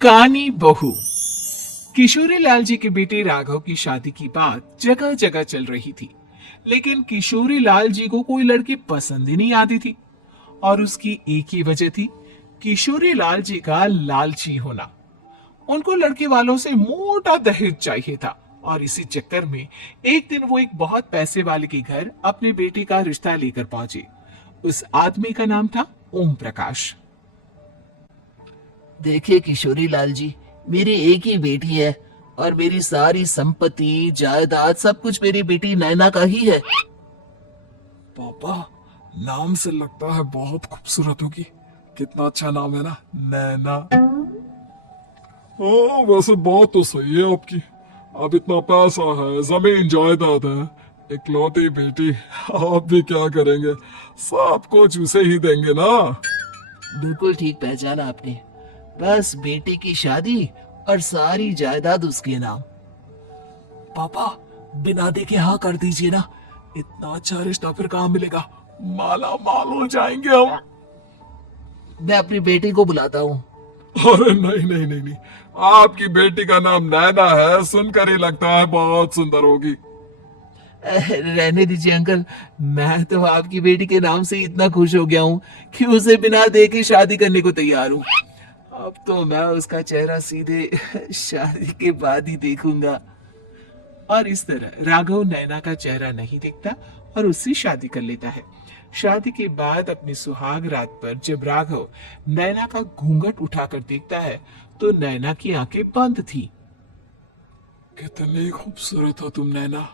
कानी बहू। किशोरी लाल जी के बेटे राघव की शादी की बात जगह जगह चल रही थी, लेकिन किशोरी लाल जी को कोई लड़की पसंद ही नहीं आती थी। और उसकी एक ही वजह थी, किशोरी लाल जी का लालची होना। उनको लड़के वालों से मोटा दहेज चाहिए था, और इसी चक्कर में एक दिन वो एक बहुत पैसे वाले के घर अपने बेटे का रिश्ता लेकर पहुंचे। उस आदमी का नाम था ओम प्रकाश। देखिए किशोरी लाल जी, मेरी एक ही बेटी है और मेरी सारी संपत्ति जायदाद सब कुछ मेरी बेटी नैना का ही है। पापा, नाम से लगता है बहुत खूबसूरत होगी। कितना अच्छा नाम है ना, नैना। हाँ, वैसे बात तो सही है आपकी। अब इतना पैसा है, जमीन जायदाद है, इकलौती बेटी, आप भी क्या करेंगे? सब कुछ उसे ही देंगे ना। बिल्कुल ठीक पहचाना आपने। बस बेटी की शादी और सारी जायदाद उसके नाम। पापा, बिना देखे हाँ कर दीजिए ना। इतना अच्छा रिश्ता फिर कहाँ मिलेगा? माला माल हो जाएंगे हम। मैं अपनी बेटी को बुलाता हूँ। अरे नहीं नहीं नहीं नहीं, आपकी बेटी का नाम नैना है, सुनकर ही लगता है बहुत सुंदर होगी। रहने दीजिए अंकल, मैं तो आपकी बेटी के नाम से इतना खुश हो गया हूँ कि उसे बिना देखे शादी करने को तैयार हूँ। अब तो मैं उसका चेहरा सीधे शादी के बाद ही देखूंगा। और इस तरह राघव नैना का चेहरा नहीं देखता और उससे शादी कर लेता है। शादी के बाद अपनी सुहाग रात पर जब राघव नैना का घूंघट उठाकर देखता है तो नैना की आंखें बंद थी। कितनी खूबसूरत हो तुम नैना।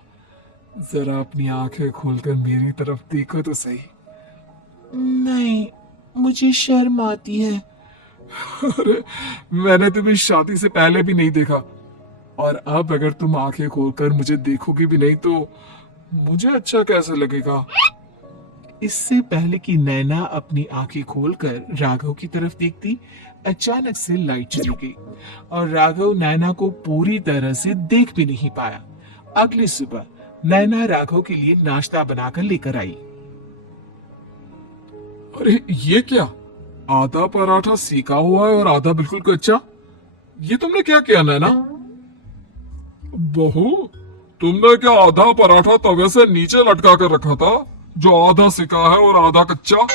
जरा अपनी आंखें खोलकर मेरी तरफ देखो तो सही। नहीं, मुझे शर्म आती है। अरे, मैंने तुम्हें शादी से पहले भी नहीं देखा, और अब अगर तुम आंखें खोलकर मुझे देखोगी भी नहीं तो मुझे अच्छा कैसे लगेगा? इससे पहले कि नैना अपनी आंखें खोलकर राघव की तरफ देखती, अचानक से लाइट चली गई और राघव नैना को पूरी तरह से देख भी नहीं पाया। अगली सुबह नैना राघव के लिए नाश्ता बनाकर लेकर आई। अरे ये क्या? आधा पराठा सेका हुआ है और आधा बिल्कुल कच्चा। ये तुमने क्या किया नैना? बहू, तुमने क्या आधा पराठा तवे से नीचे लटका कर रखा था, जो आधा सेका है और आधा कच्चा?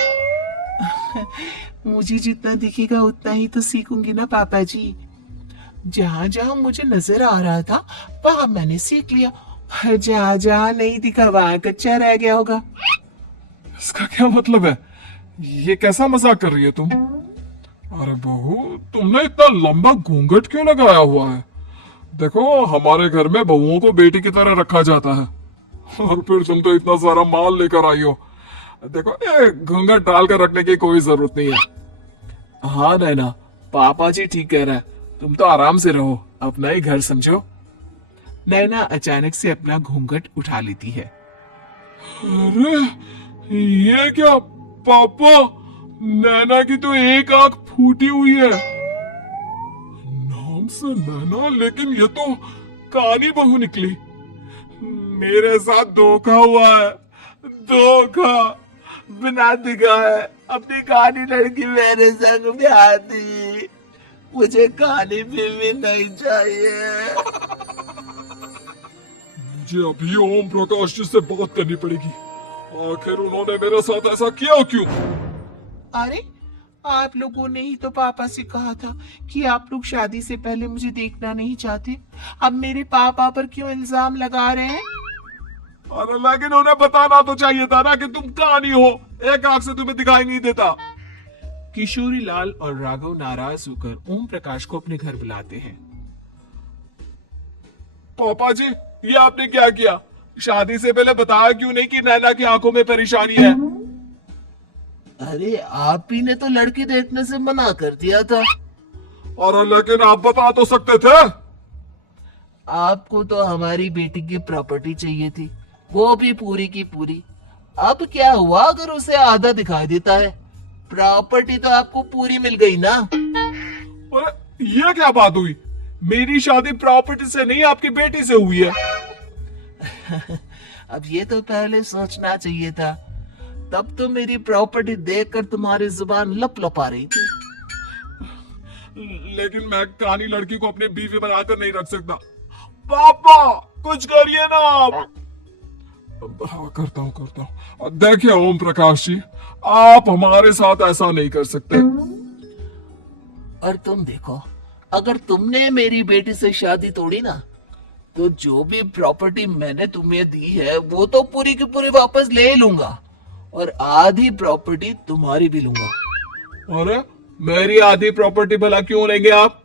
मुझे जितना दिखेगा उतना ही तो सीखूंगी ना पापा जी। जहाँ जहाँ मुझे नजर आ रहा था वहां मैंने सीख लिया, जहाँ जहाँ नहीं दिखा वहां कच्चा रह गया होगा। इसका क्या मतलब है? ये कैसा मजाक कर रही है तुम? अरे बहू, तुमने इतना लंबा घूंघट क्यों लगाया हुआ है? देखो, हमारे घर में बहुओं को बेटी की तरह रखा जाता है, और फिर तुम तो इतना सारा माल लेकर आई हो। देखो, ये घूंघट डाल कर रखने की कोई जरूरत नहीं है। हाँ नैना, पापा जी ठीक कह रहा है, तुम तो आराम से रहो, अपना ही घर समझो। नैना अचानक से अपना घूंघट उठा लेती है। अरे ये क्या पापा, नैना की तो एक आंख फूटी हुई है। नाम से नैना, लेकिन ये तो कानी बहू निकली। मेरे साथ धोखा हुआ है, धोखा। बिना दिखाए अपनी कहानी लड़की मेरे संग ब्याह दी। मुझे कहानी भी नहीं चाहिए। मुझे अभी ओम प्रकाश जी से बात करनी पड़ेगी। आखिर उन्होंने मेरे साथ ऐसा किया क्यों? अरे, आप लोगों ने ही तो पापा से कहा था कि आप लोग शादी से पहले मुझे देखना नहीं चाहते। अब मेरे पापा पर क्यों इल्जाम लगा रहे हैं? अरे लेकिन उन्हें बताना तो चाहिए था ना कि तुम कहानी हो, एक आंख से तुम्हें दिखाई नहीं देता। किशोरी लाल और राघव नाराज होकर ओम प्रकाश को अपने घर बुलाते हैं। पापा जी, ये आपने क्या किया? शादी से पहले बताया क्यों नहीं कि नैना की आंखों में परेशानी है? अरे आप ही ने तो लड़की देखने से मना कर दिया था। और लेकिन आप बता तो सकते थे। आपको तो हमारी बेटी की प्रॉपर्टी चाहिए थी, वो भी पूरी की पूरी। अब क्या हुआ अगर उसे आधा दिखाई देता है? प्रॉपर्टी तो आपको पूरी मिल गई ना। अरे ये क्या बात हुई? मेरी शादी प्रॉपर्टी से नहीं, आपकी बेटी से हुई है। अब ये तो पहले सोचना चाहिए था। तब तो मेरी प्रॉपर्टी देखकर तुम्हारी जुबान लपलपा रही थी। लेकिन मैं कानी लड़की को अपनी बीवी बनाकर नहीं रख सकता। पापा कुछ करिए ना आप। हाँ करता हूँ। देखिए ओम प्रकाश जी, आप हमारे साथ ऐसा नहीं कर सकते। और तुम देखो, अगर तुमने मेरी बेटी से शादी तोड़ी ना, तो जो भी प्रॉपर्टी मैंने तुम्हें दी है वो तो पूरी की पूरी वापस ले लूंगा, और आधी प्रॉपर्टी तुम्हारी भी लूंगा। अरे मेरी आधी प्रॉपर्टी भला क्यों लेंगे आप?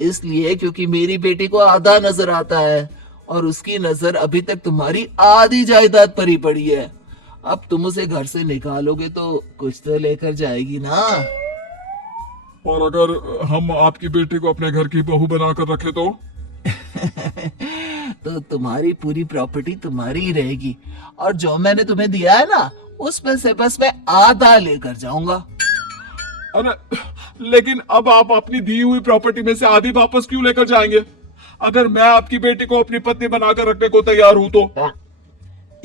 इसलिए क्योंकि मेरी बेटी को आधा नजर आता है, और उसकी नजर अभी तक तुम्हारी आधी जायदाद पर ही पड़ी है। अब तुम उसे घर से निकालोगे तो कुछ तो लेकर जाएगी ना। और अगर हम आपकी बेटी को अपने घर की बहू बनाकर रखे तो? तो तुम्हारी पूरी प्रॉपर्टी तुम्हारी ही रहेगी, और जो मैंने तुम्हें दिया है ना, उसमें से बस मैं आधा लेकर जाऊंगा। अरे लेकिन अब आप अपनी दी हुई प्रॉपर्टी में से आधी वापस क्यों लेकर जाएंगे? अगर मैं आपकी बेटी को अपनी पत्नी बनाकर रखने को तैयार हूं तो?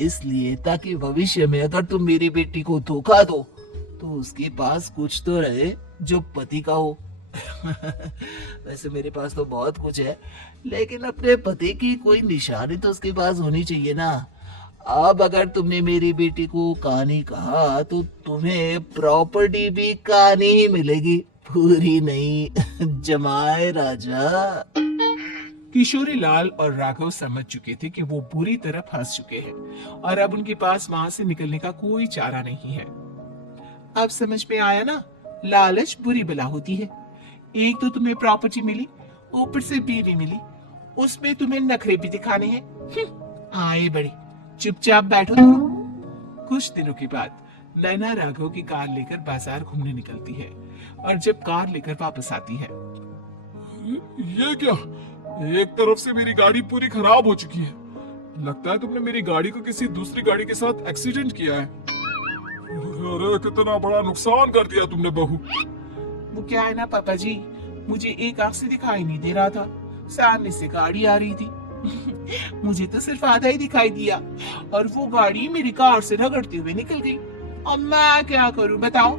इसलिए ताकि भविष्य में अगर तुम मेरी बेटी को धोखा दो तो उसके पास कुछ तो रहे जो पति का हो। वैसे मेरे पास तो बहुत कुछ है, लेकिन अपने पति की कोई निशानी तो उसके पास होनी चाहिए ना। अब अगर तुमने मेरी बेटी को कहानी कहा तो तुम्हें प्रॉपर्टी भी कहानी ही मिलेगी, पूरी नहीं। जमाए राजा। किशोरी लाल और राघव समझ चुके थे कि वो बुरी तरह फंस चुके हैं और अब उनके पास वहां से निकलने का कोई चारा नहीं है। अब समझ में आया ना, लालच बुरी बला होती है। एक तो तुम्हें प्रॉपर्टी मिली, ऊपर से बीवी मिली, उसमें तुम्हें नखरे भी दिखाने हैं। आए बड़ी, चुपचाप बैठो तुम। कुछ दिनों के बाद नैना राघव की कार लेकर बाजार घूमने निकलती है और जब कार लेकर वापस आती है, ये क्या? एक तरफ से मेरी गाड़ी पूरी खराब हो चुकी है। लगता है तुमने मेरी गाड़ी को किसी दूसरी गाड़ी के साथ एक्सीडेंट किया है। अरे कितना बड़ा नुकसान कर दिया तुमने बहू। वो क्या है ना पापा जी, मुझे एक आंख से दिखाई नहीं दे रहा था, सामने से गाड़ी आ रही थी। मुझे तो सिर्फ आधा ही दिखाई दिया और वो गाड़ी मेरी कार से रगड़ते हुए निकल गई। अब मैं क्या करूं बताओ?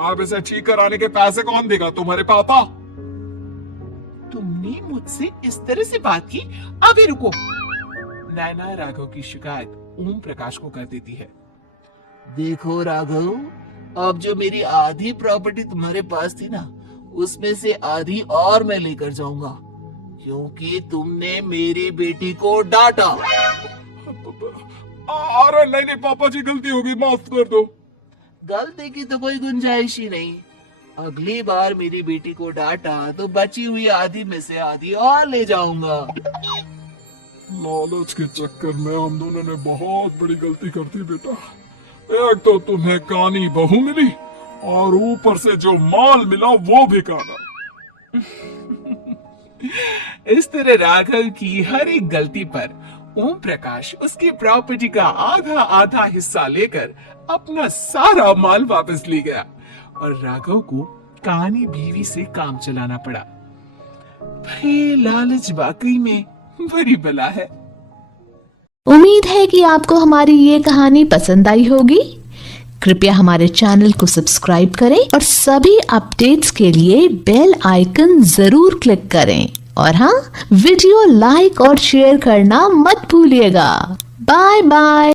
आप इसे ठीक कराने के पैसे कौन देगा? तुम्हारे पापा? तुमने मुझसे इस तरह से बात की? अभी रुको। नैना राघव की शिकायत ओम प्रकाश को कर देती है। देखो राघव, अब जो मेरी आधी प्रॉपर्टी तुम्हारे पास थी ना, उसमें से आधी और मैं लेकर जाऊंगा, क्योंकि तुमने मेरी बेटी को डांटा। अरे नहीं पापा जी, गलती हो गई, माफ कर दो। गलती की तो कोई गुंजाइश ही नहीं। अगली बार मेरी बेटी को डांटा तो बची हुई आधी में से आधी और ले जाऊंगा। लालच के चक्कर में हम दोनों ने बहुत बड़ी गलती कर दी बेटा। एक तो तुम्हें कानी बहू मिली और ऊपर से जो माल मिला वो भी काना। इस तरह राघव की हर एक गलती पर ओम प्रकाश उसकी प्रॉपर्टी का आधा आधा हिस्सा लेकर अपना सारा माल वापस ले गया और राघव को कहानी बीवी से काम चलाना पड़ा। भाई लालच वाकई में बुरी बला है। उम्मीद है कि आपको हमारी ये कहानी पसंद आई होगी। कृपया हमारे चैनल को सब्सक्राइब करें और सभी अपडेट्स के लिए बेल आइकन जरूर क्लिक करें। और हाँ, वीडियो लाइक और शेयर करना मत भूलिएगा। Bye bye.